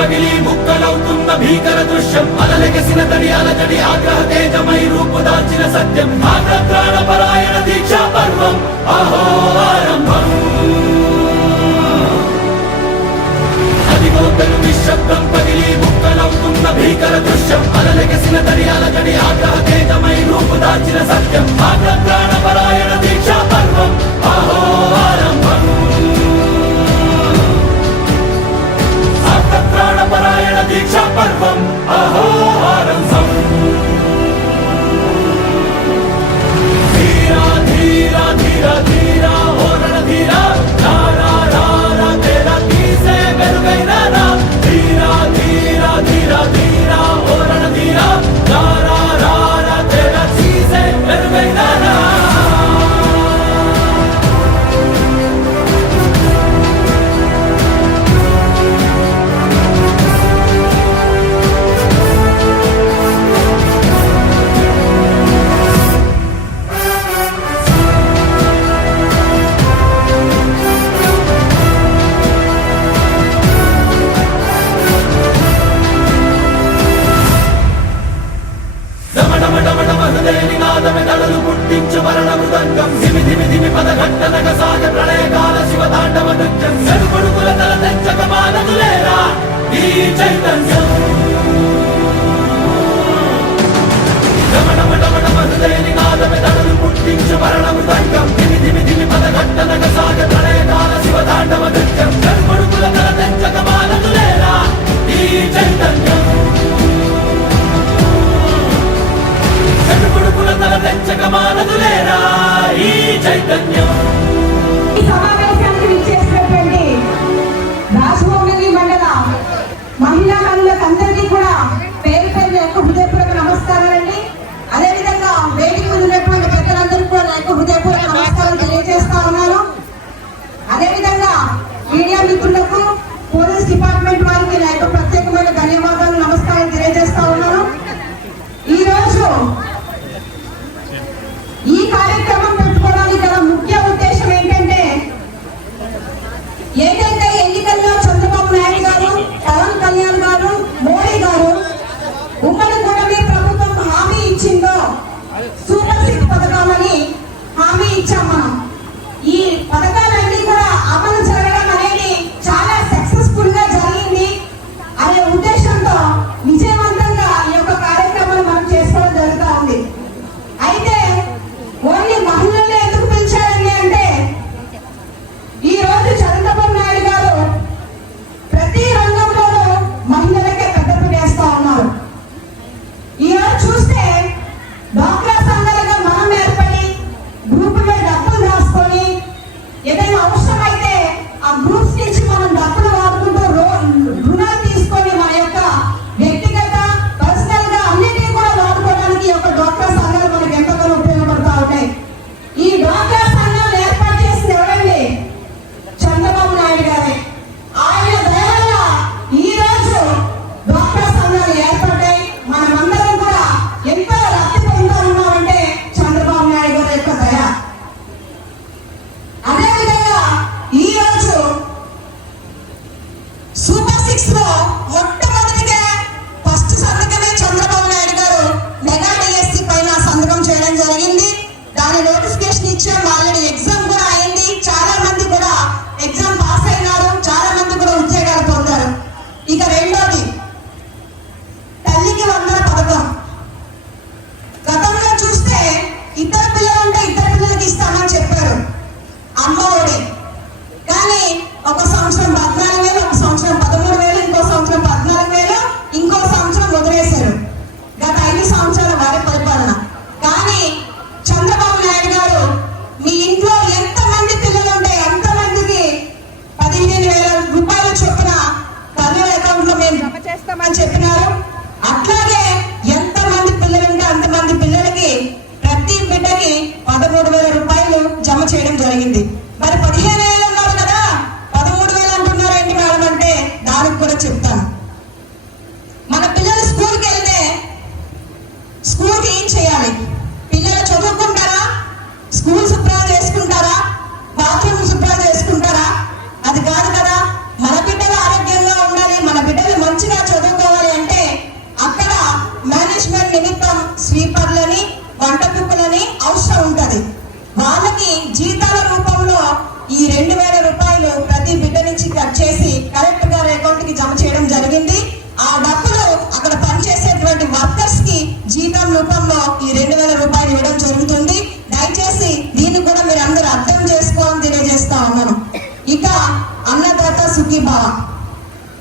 పగిలి ముక్కలవుతున్న భీకర దృశ్యం. అలలెగసిన తడి అలజడి ఆగ్రహ తేజమై రూపుదాల్చిన సత్యం. ఆగ్రాణ పరాయణ దీక్షా పర్వం. అహో నిశ్శబ్దం పగిలి ముక్కలవుతున్న భీకర దృశ్యం. అలలెగసిన తడి అలజడి ఆగ్రహ తేజమై రూపుదాల్చిన సత్యం. atentar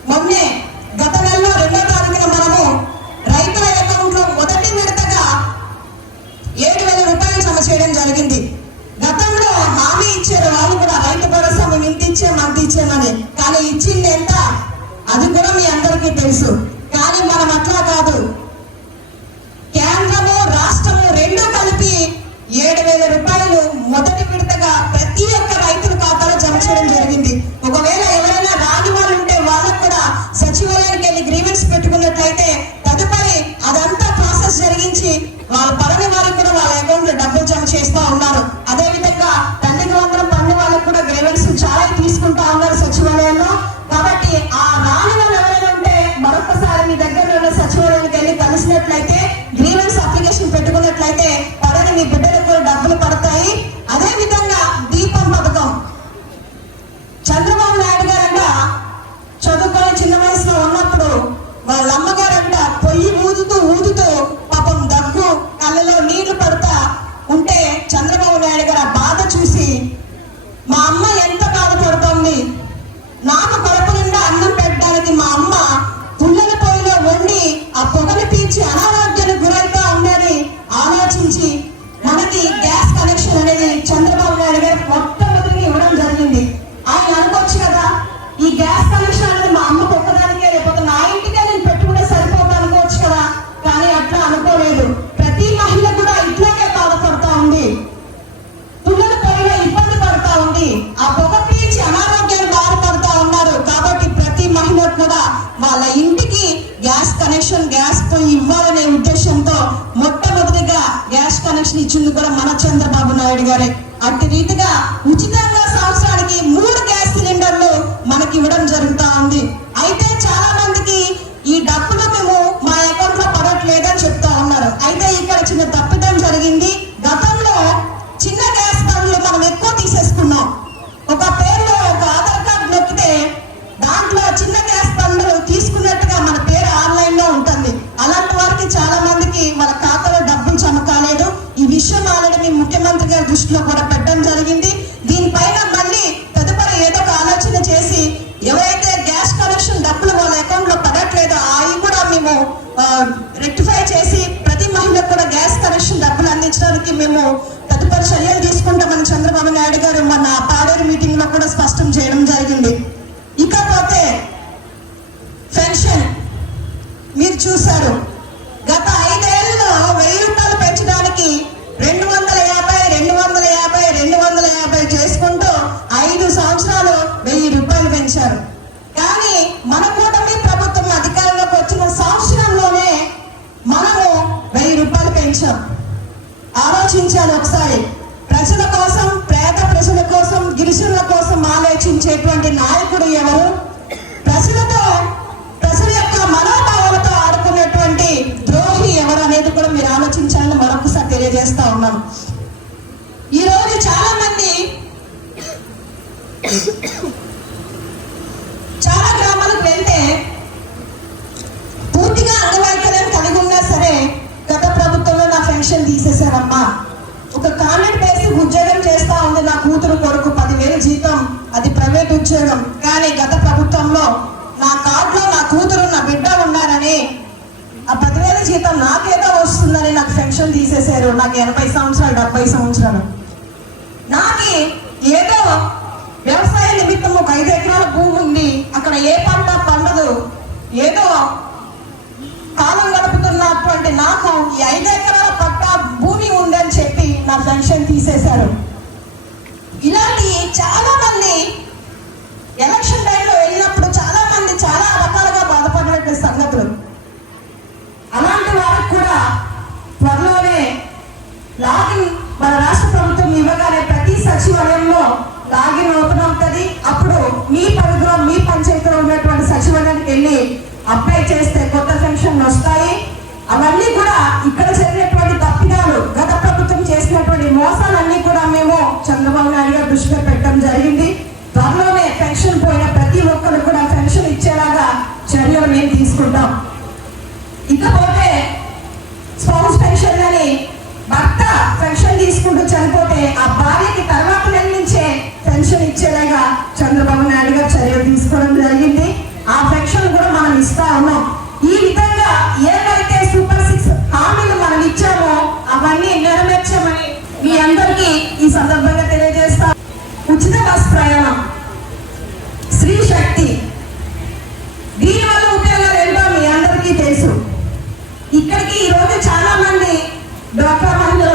మొన్నే గత నెలలో రెండో తారీఖున మనము రైతుల అకౌంట్లో మొదటి విడతగా ఏడు వేల రూపాయలు జమ చేయడం జరిగింది. గతంలో హామీ ఇచ్చారు వాళ్ళు కూడా రైతు భరోసా మేము ఇంత ఇచ్చాం అంత ఇచ్చామని కానీ ఇచ్చింది ఎంత? అది కూడా మీ అందరికీ తెలుసు. కానీ మనం అట్లా కాదు. కేంద్రము రాష్ట్రము రెండు కలిపి ఏడు వేల రూపాయలు మొదటి విడతగా ప్రతి ఒక్క రైతుల ఖాతాలో జమ చేయడం జరిగింది. నుంచి వాళ్ళ పదవి వారికి కూడా వాళ్ళ అకౌంట్లో డబ్బులు జమ చేస్తా ఉన్నారు. అదే విధంగా తల్లికి మాత్రం పన్ను వాళ్ళకు కూడా గ్రేవెన్స్ చాలా తీసుకుంటా ఉన్నారు సచివాలయంలో. కాబట్టి ఆ రాని వాళ్ళు ఎవరైనా ఉంటే మరొకసారి మీ దగ్గర ఉన్న సచివాలయానికి వెళ్ళి కలిసినట్లయితే విషయం ముఖ్యమంత్రి గారి దృష్టిలో కూడా పెట్టడం జరిగింది. దీనిపైన మళ్ళీ తదుపరి ఏదో ఒక ఆలోచన చేసి ఎవరైతే గ్యాస్ కనెక్షన్ డబ్బులు వాళ్ళ అకౌంట్లో పడట్లేదో అవి కూడా మేము రెక్టిఫై చేసి ప్రతి మహిళకు కూడా గ్యాస్ కనెక్షన్ డబ్బులు అందించడానికి మేము తదుపరి చర్యలు తీసుకుంటామని చంద్రబాబు నాయుడు గారు మన పాడేరు మీటింగ్లో కూడా స్పష్టం చేయడం జరిగింది. ఇకపోతే పెన్షన్ మీరు చూశారు. ఐదు సంవత్సరాలు వెయ్యి రూపాయలు పెంచారు. కానీ మన కూటమి ప్రభుత్వం అధికారంలోకి వచ్చిన సంవత్సరంలోనే మనము వెయ్యి రూపాయలు పెంచాం. ఆలోచించాలి ఒకసారి. ప్రజల కోసం పేద ప్రజల కోసం గిరిజనుల కోసం ఆలోచించేటువంటి నాయకుడు ఎవరు? ప్రజలతో ప్రజల యొక్క మనోభావాలతో ఆడుకునేటువంటి ద్రోహి ఎవరు అనేది కూడా మీరు ఆలోచించాలని మరొకసారి తెలియజేస్తా ఉన్నాం ఈ రోజు చాలా మంది చాలా గ్రామాలకు వెళ్తే పూర్తిగా అంగవైకల్యం కలిగి ఉన్నా సరే గత ప్రభుత్వంలో నా పెన్షన్ తీసేశారమ్మా. ఒక కామెంట్ వేసి ఉద్యోగం చేస్తా ఉంది నా కూతురు కొడుకు పదివేల జీతం అది ప్రైవేట్ ఉద్యోగం. కానీ గత ప్రభుత్వంలో నా కార్డులో నా కూతురు నా బిడ్డ ఉన్నారని ఆ పదివేల జీతం నాకేదో వస్తుందని నాకు పెన్షన్ తీసేశారు. నాకు ఎనభై సంవత్సరాలు డెబ్బై సంవత్సరాలు. నాకి ఏదో వ్యవసాయ నిమిత్తం ఒక ఐదు ఎకరాల భూమి ఉంది. అక్కడ ఏ పంట పండదు. ఏదో కాలం గడుపుతున్నటువంటి నాకు ఈ ఐదు ఎకరాల పట్ట భూమి ఉందని చెప్పి నా పెన్షన్ తీసేశారు. ఇలాంటి చాలా మంది ఎలక్షన్ టైంలో వెళ్ళినప్పుడు చాలా మంది చాలా రకాలుగా బాధపడినటువంటి సంగతులు. అలాంటి వారికి కూడా త్వరలోనే లాగిన్ మన రాష్ట్ర ప్రభుత్వం ఇవ్వగానే ప్రతి సచివాలయంలో లాగిన్ ఓపెన్ అవుతుంది. అప్పుడు మీ పరిధిలో మీ పంచాయతీలో ఉన్నటువంటి సచివాలయానికి వెళ్ళి అప్లై చేస్తే కొత్త పెన్షన్లు వస్తాయి. అవన్నీ కూడా ఇక్కడ జరిగినటువంటి తప్పిదాలు గత ప్రభుత్వం చేసినటువంటి మోసాలన్నీ కూడా మేము చంద్రబాబు నాయుడు గారు దృష్టిలో పెట్టడం జరిగింది. త్వరలోనే పెన్షన్ పోయిన ప్రతి ఒక్కరూ కూడా పెన్షన్ ఇచ్చేలాగా చర్యలు మేము తీసుకుంటాం. ఇకపోతే స్పౌస్ పెన్షన్ అని భర్త పెన్షన్ తీసుకుంటూ చనిపోతే ఆ భార్యకి తర్వాత నిర్మించే నుంచే పెన్షన్ ఇచ్చేలాగా చంద్రబాబు నాయుడు గారు చర్యలు తీసుకోవడం జరిగింది. ఆ పెన్షన్ కూడా మనం ఇస్తా ఉన్నాం. ఈ విధంగా ఏవైతే సూపర్ సిక్స్ హామీలు మనం ఇచ్చామో అవన్నీ నెరవేర్చామని మీ అందరికీ ఈ సందర్భంగా తెలియజేస్తా ఉచిత బస్ ప్రయాణం స్త్రీ శక్తి. దీనివల్ల ఉపయోగాలు ఏంటో మీ అందరికీ తెలుసు. ఇక్కడికి ఈ చాలా మంది డాక్టర్ మహిళలు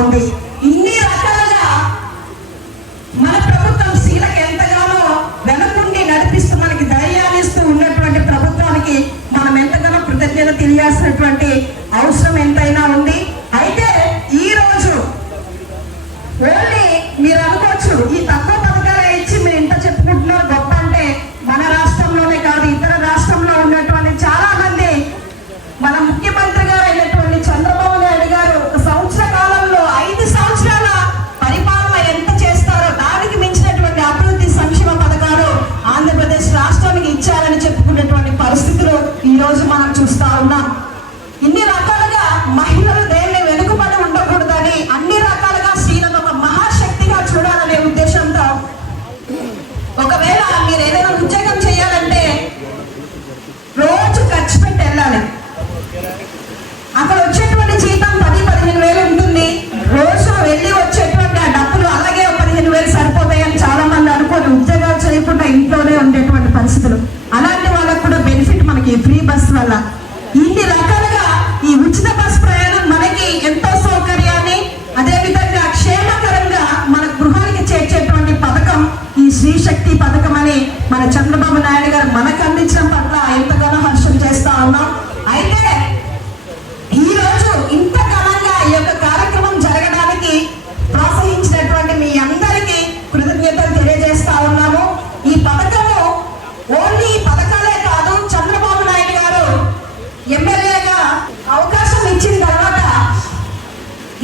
ఉంది. ఇన్ని రకాలుగా మన ప్రభుత్వం స్త్రీలకు ఎంతగానో వెనకుండి నడిపిస్తూ మనకి ధైర్యాన్నిస్తూ ఉన్నటువంటి ప్రభుత్వానికి మనం ఎంతగానో కృతజ్ఞత తెలియాల్సినటువంటి అవసరం ఎంతైనా ఉంది. ఉన్నాం అయితే ఈ రోజు ఇంత ఘనంగా ఈ యొక్క కార్యక్రమం జరగడానికి ప్రోత్సహించినటువంటి మీ అందరికీ కృతజ్ఞతలు తెలియజేస్తా ఉన్నాము. ఈ పథకము ఓన్లీ ఈ పథకాలే కాదు చంద్రబాబు నాయుడు గారు ఎమ్మెల్యేగా అవకాశం ఇచ్చిన తర్వాత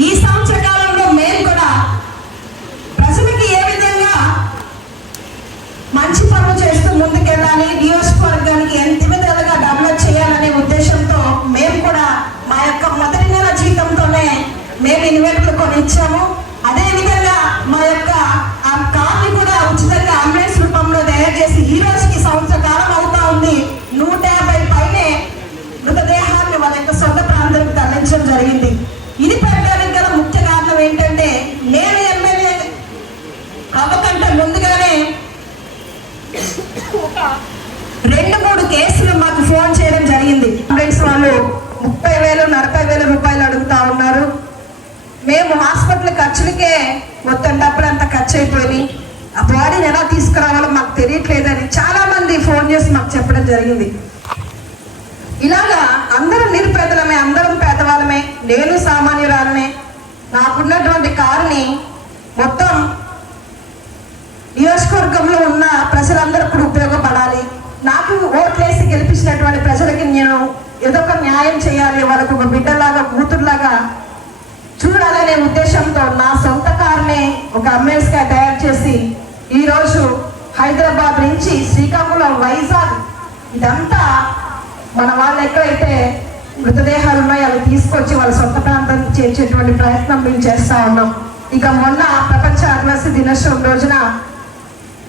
ఈ సంవత్సర కాలంలో మేము కూడా ప్రజలకి ఏ విధంగా మంచి పనులు చేస్తూ ముందుకెళ్ళాలి నియోజకవర్గానికి ఎంత టికెట్లు కొని ఇచ్చాము అదే విధంగా మా యొక్క ఆ కార్ని కూడా ఉచితంగా అంబులెన్స్ రూపంలో తయారు చేసి ఈ రోజుకి సంవత్సర కాలం అవుతా ఉంది. నూట యాభై పైనే మృతదేహాన్ని వాళ్ళ యొక్క సొంత ప్రాంతానికి తరలించడం జరిగింది. ఇది పెట్టడానికి గల ముఖ్య కారణం ఏంటంటే నేను ఎమ్మెల్యే అవ్వకంటే ముందుగానే రెండు మూడు కేసులు మాకు ఫోన్ చేయడం జరిగింది. అంబులెన్స్ వాళ్ళు ముప్పై వేలు నలభై వేల రూపాయలు అడుగుతా ఉన్నారు. మేము హాస్పిటల్ ఖర్చులకే మొత్తం డబ్బులు అంతా ఖర్చు అయిపోయి ఆ బాడీని ఎలా తీసుకురావాలో మాకు తెలియట్లేదని చాలా మంది ఫోన్ చేసి మాకు చెప్పడం జరిగింది. ఇలాగా అందరం నిరుపేదలమే అందరం పేదవాళ్ళమే నేను సామాన్యురాలనే నాకున్నటువంటి కారుని మొత్తం నియోజకవర్గంలో ఉన్న ప్రజలందరూ కూడా ఉపయోగపడాలి. నాకు ఓట్లేసి గెలిపించినటువంటి ప్రజలకి నేను ఏదో ఒక న్యాయం చేయాలి. వాళ్ళకు ఒక బిడ్డలాగా కూతురులాగా చూడాలనే ఉద్దేశంతో నా సొంత కారునే ఒక అంబులెన్స్గా తయారు చేసి ఈరోజు హైదరాబాద్ నుంచి శ్రీకాకుళం వైజాగ్ ఇదంతా మన వాళ్ళు ఎక్కడైతే మృతదేహాలు ఉన్నాయో అవి తీసుకొచ్చి వాళ్ళ సొంత ప్రాంతానికి చేర్చేటువంటి ప్రయత్నం మేము చేస్తూ ఉన్నాం. ఇక మొన్న ప్రపంచ ఆదివాసీ దినోత్సవం రోజున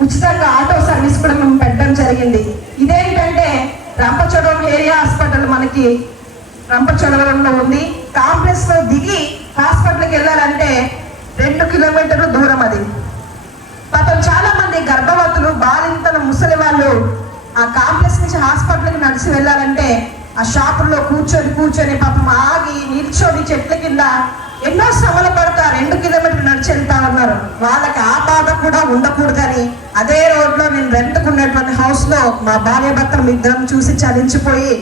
ఉచితంగా ఆటో సర్వీస్ కూడా మేము పెట్టడం జరిగింది. ఇదేంటంటే రంపచోడవరం ఏరియా హాస్పిటల్ మనకి రంపచోడవరంలో ఉంది. కాంప్లెక్స్లో దిగి హాస్పిటల్కి వెళ్ళాలంటే రెండు కిలోమీటర్ల దూరం అది. పాపం చాలా మంది గర్భవతులు బాలింతలు ముసలి వాళ్ళు ఆ కాంప్లెక్స్ నుంచి హాస్పిటల్కి నడిచి వెళ్ళాలంటే ఆ షాపుల్లో కూర్చొని కూర్చొని పాపం ఆగి నిల్చొని చెట్ల కింద ఎన్నో శ్రమలు పడతా రెండు కిలోమీటర్లు నడిచి వెళ్తా ఉన్నారు. వాళ్ళకి ఆ బాధ కూడా ఉండకూడదని అదే రోడ్లో నేను రెంట్కున్నటువంటి హౌస్లో మా భార్య భర్తలు ఇద్దరం చూసి చలించిపోయి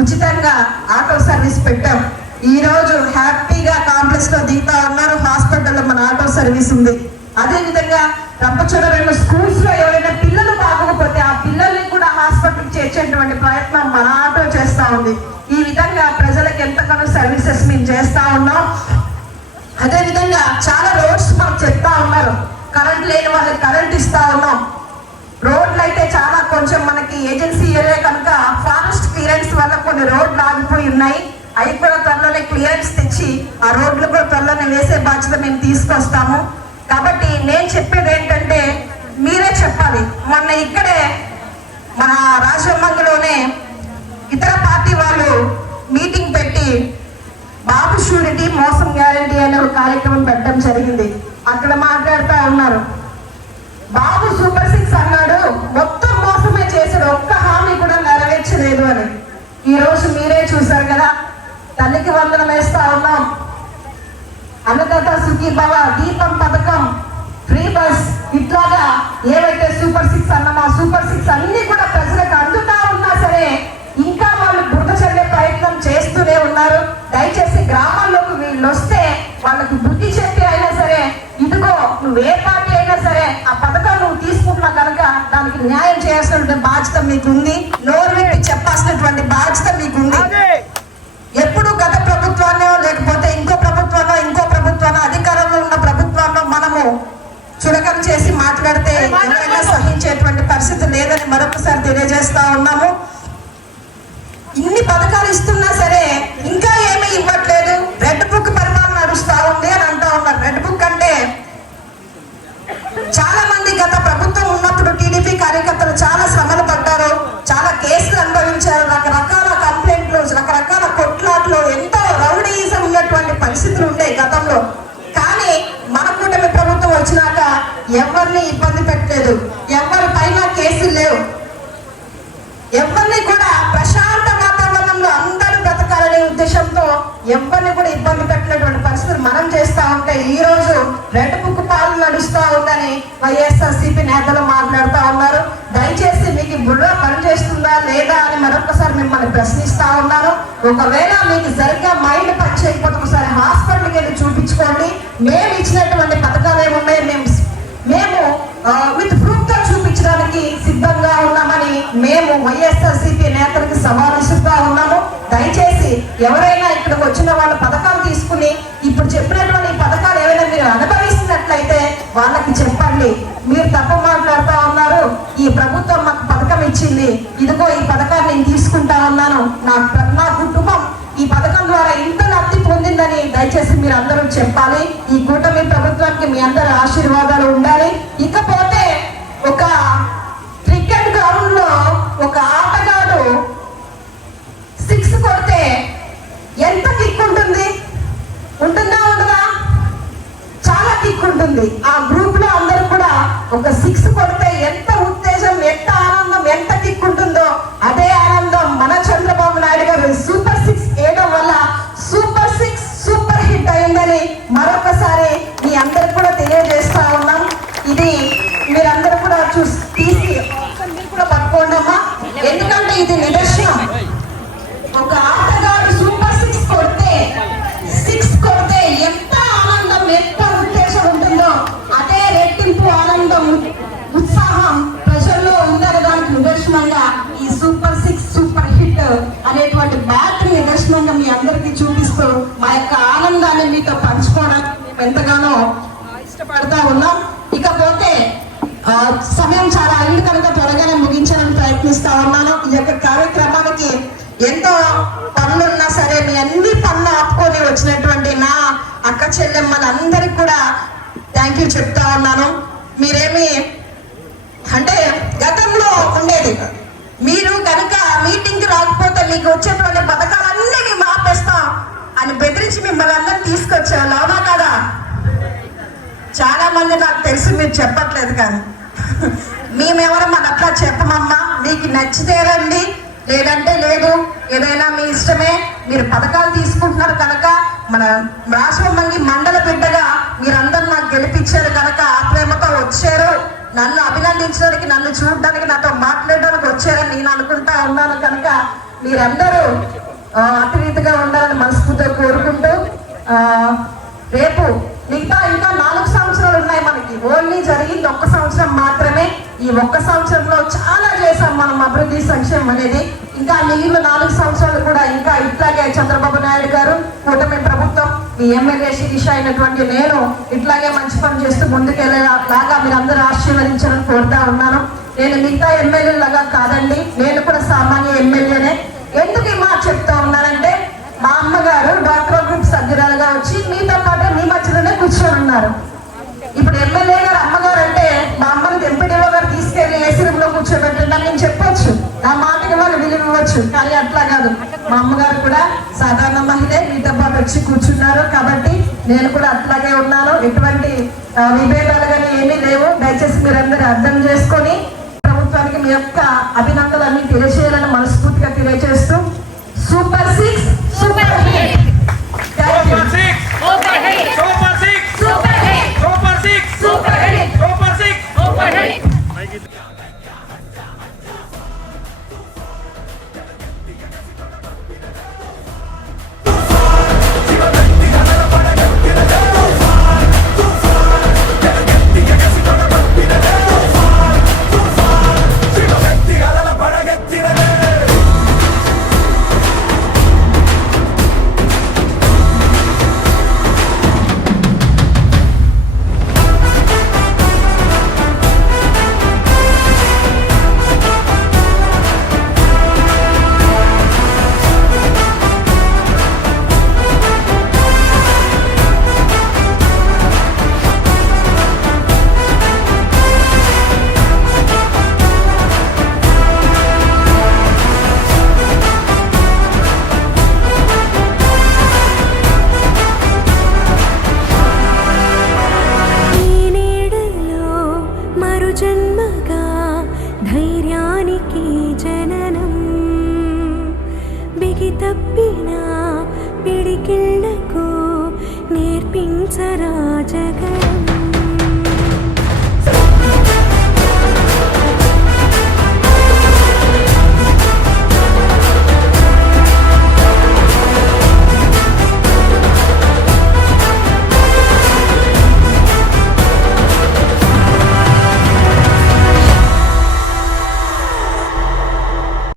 ఉచితంగా ఆటో సర్వీస్ పెట్టాం. ఈరోజు హ్యాపీగా కాంప్లెక్స్లో దిగుతా ఉన్నారు. హాస్పిటల్లో మన ఆటో సర్వీస్ ఉంది. అదే విధంగా రంపచోడవరంలో స్కూల్స్లో ఎవరైనా పిల్లలు బాగోకపోతే ఆ పిల్లల్ని కూడా హాస్పిటల్ చేర్చేటువంటి ప్రయత్నం మన ఆటో చేస్తా ఉంది. ఈ విధంగా ప్రజలకు ఎంతగానో సర్వీసెస్ మేము చేస్తా ఉన్నాం. అదే విధంగా చాలా రోడ్స్ మనకు చెప్తా ఉన్నారు. కరెంట్ లేని వాళ్ళకి కరెంట్ ఇస్తా ఉన్నాం. రోడ్లు అయితే చాలా కొంచెం మనకి ఏజెన్సీ ఏరియా కనుక ఫారెస్ట్ క్లియరెన్స్ వల్ల కొన్ని రోడ్లు ఆగిపోయి ఉన్నాయి. అవి కూడా త్వరలోనే క్లియరెన్స్ తెచ్చి ఆ రోడ్లు కూడా త్వరలోనే వేసే బాధ్యత మేము తీసుకొస్తాము. కాబట్టి నేను చెప్పేది ఏంటంటే మీరే చెప్పాలి. మొన్న ఇక్కడే మన రాజమంగలోనే ఇతర పార్టీ వాళ్ళు మీటింగ్ పెట్టి బాబు షూరిటీ మోసం గ్యారంటీ అనే ఒక కార్యక్రమం పెట్టడం జరిగింది. అక్కడ మాట్లాడుతూ ఉన్నారు. బాబు సూపర్ సిక్స్ అన్నాడు మొత్తం మోసమే చేశాడు ఒక్క హామీ కూడా నెరవేర్చలేదు అని. ఈ రోజు చూశారు కదా తల్లికి వందనం వేస్తా ఉన్నాం సుఖీ భవ దీపం పథకం ఫ్రీ బస్ ఇట్లాగా ఏవైతే సూపర్ సిక్స్ అన్నామో సూపర్ సిక్స్ అన్ని కూడా ప్రజలకు అందుతా ఉన్నా సరే ఇంకా వాళ్ళు బురద చల్లే ప్రయత్నం చేస్తూనే ఉన్నారు. దయచేసి గ్రామాల్లోకి వీళ్ళు వస్తే వాళ్ళకి బుద్ధి చెప్పి అయినా సరే ఇదిగో నువ్వు ఏ పార్టీ అయినా సరే ఆ పథకం నువ్వు తీసుకుంటున్నా కనుక దానికి న్యాయం చేయాల్సినటువంటి బాధ్యత మీకు ఉంది నోరు విప్పి చెప్పాల్సినటువంటి బాధ్యత మీకు ఉంది ఎప్పుడు గత ప్రభుత్వాన్నో లేకపోతే ఇంకో ప్రభుత్వాన్నో ఇంకో ప్రభుత్వాన్నో ప్రభుత్వాన్నో మనము చులకన చేసి మాట్లాడితే ఎవరైనా సహించేటువంటి పరిస్థితి లేదని మరొకసారి తెలియజేస్తా ఉన్నాము. ఇన్ని పథకాలు ఇస్తున్నా సరే ఇంకా ఏమీ ఇవ్వట్లేదు. రెడ్ బుక్ పరిపాలన నడుస్తా ఉంది అని అంటా ఉన్నారు. రెడ్ బుక్ అంటే చాలా మంది గత ప్రభుత్వం ఉన్నప్పుడు టీడీపీ కార్యకర్తలు చాలా శ్రమలు పడ్డారు. చాలా కేసులు అనుభవించారు. రకరకాల కంప్లైంట్లు రకరకాల కొట్లాట్లు ఎంతో రౌడీయిజం ఉన్నటువంటి పరిస్థితులు ఉన్నాయి గతంలో కానీ మన కూటమి ప్రభుత్వం వచ్చినాక ఎవరిని ఇబ్బంది పెట్టలేదు. ఎవరి పైన కేసులు లేవు. ఎవరిని కూడా ప్రశాంత వాతావరణంలో అందరూ బ్రతకాలనే ఉద్దేశంతో ఎవరిని కూడా ఇబ్బంది పెట్టినటువంటి పరిస్థితులు మనం చేస్తా ఉంటే ఈ రోజు రెడ్ బుక్ పాలు నడుస్తూ ఉందని వైఎస్ఆర్సీపీ నేతలు మాట్లాడుతూ ఉన్నారు. దయచేసి మీకు బుర్ర పనిచేస్తుందా లేదా అని మరొకసారి మిమ్మల్ని ప్రశ్నిస్తా ఉన్నాను ఒకవేళ మీకు సరిగ్గా మైండ్ పని చేయకపోతే ఒకసారి హాస్పిటల్కి వెళ్ళి చూపించుకోండి. మేము ఇచ్చినటువంటి విత్ ప్రూఫ్తో చూపించడానికి సిద్ధంగా ఉన్నామని మేము వైఎస్ఆర్సిపి నేతలకు సమావేశంగా ఉన్నాము. దయచేసి ఎవరైనా ఇక్కడికి వచ్చిన వాళ్ళ పథకాలు తీసుకుని ఇప్పుడు చెప్పినటువంటి ఈ పథకాలు ఏవైనా మీరు అనుభవిస్తున్నట్లయితే వాళ్ళకి చెప్పండి. మీరు తప్ప మాట్లాడుతూ ఉన్నారు. ఈ ప్రభుత్వం మాకు పథకం ఇచ్చింది. ఇదిగో ఈ పథకాన్ని నేను తీసుకుంటా ఉన్నాను. నా నా కుటుంబం ఈ పథకం ద్వారా ఇంత జరిగిందని దయచేసి మీరు అందరూ చెప్పాలి. ఈ కూటమి ప్రభుత్వానికి మీ అందరి ఆశీర్వాదాలు ఉండాలి. ఇకపోతే ఒక అందరికి కూడా థ్యాంక్ యూ చెప్తా ఉన్నాను. మీరేమి అంటే గతంలో ఉండేది. మీరు కనుక మీటింగ్ రాకపోతే మీకు వచ్చేటువంటి పథకాలన్నీ మాపేస్తాం అని బెదిరించి మిమ్మల్ని అందరూ తీసుకొచ్చా లావా కదా? చాలా మంది నాకు తెలిసి మీరు చెప్పట్లేదు కానీ. మేమెవరో మాకు అట్లా చెప్పమమ్మా. మీకు నచ్చితే రండి. లేదంటే లేదు. ఏదైనా మీ ఇష్టమే. మీరు పథకాలు తీసుకుంటున్నారు కనుక మన రాష్ట్రమంగి మండల బిడ్డగా మీరందరూ నాకు గెలిపించారు కనుక ఆ ప్రేమతో వచ్చారు. నన్ను అభినందించడానికి నన్ను చూడడానికి నాతో మాట్లాడడానికి వచ్చారని నేను అనుకుంటా ఉన్నాను కనుక మీరందరూ అతినీతిగా ఉండాలని మనస్ఫూర్తిగా కోరుకుంటూ రేపు మిగతా ఇంకా నాలుగు సంవత్సరాలు ఉన్నాయి మనకి. ఓన్లీ జరిగింది ఒక్క సంవత్సరం మాత్రమే. ఈ ఒక్క సంవత్సరంలో చాలా చేశాం మనం అభివృద్ధి సంక్షేమం అనేది. ఇంకా మిగిలిన నాలుగు సంవత్సరాలు కూడా ఇంకా ఇట్లాగే చంద్రబాబు నాయుడు గారు కూటమి ప్రభుత్వం మీ ఎమ్మెల్యే శిరీష అయినటువంటి నేను ఇట్లాగే మంచి పని చేస్తూ ముందుకెళ్ళేలాగా మీరు అందరూ ఆశీర్వదించాలని కోరుతా ఉన్నాను. నేను మిగతా ఎమ్మెల్యే లాగా కాదండి. నేను కూడా సామాన్య కూర్చొని ఉన్నారు ఇప్పుడు ఎమ్మెల్యే గారు అమ్మగారు అంటే మా అమ్మని ఎంపీడీఓ గారు తీసుకెళ్ళి ఏసీ రూమ్లో కూర్చోబెట్టిందని నేను చెప్పొచ్చు. నా మాటకి వాళ్ళు విలువ ఇవ్వచ్చు కానీ అట్లా కాదు. మా అమ్మగారు కూడా సాధారణ మహిళే. మీతో పాటు వచ్చి కూర్చున్నారు కాబట్టి నేను కూడా అట్లాగే ఉన్నాను. ఎటువంటి విభేదాలు కానీ ఏమీ లేవు. దయచేసి మీరందరూ అర్థం చేసుకొని ప్రభుత్వానికి మీ యొక్క అభినందనలన్నీ తెలియజేయాలని మనస్ఫూర్తిగా తెలియజేస్తూ సూపర్ సిక్స్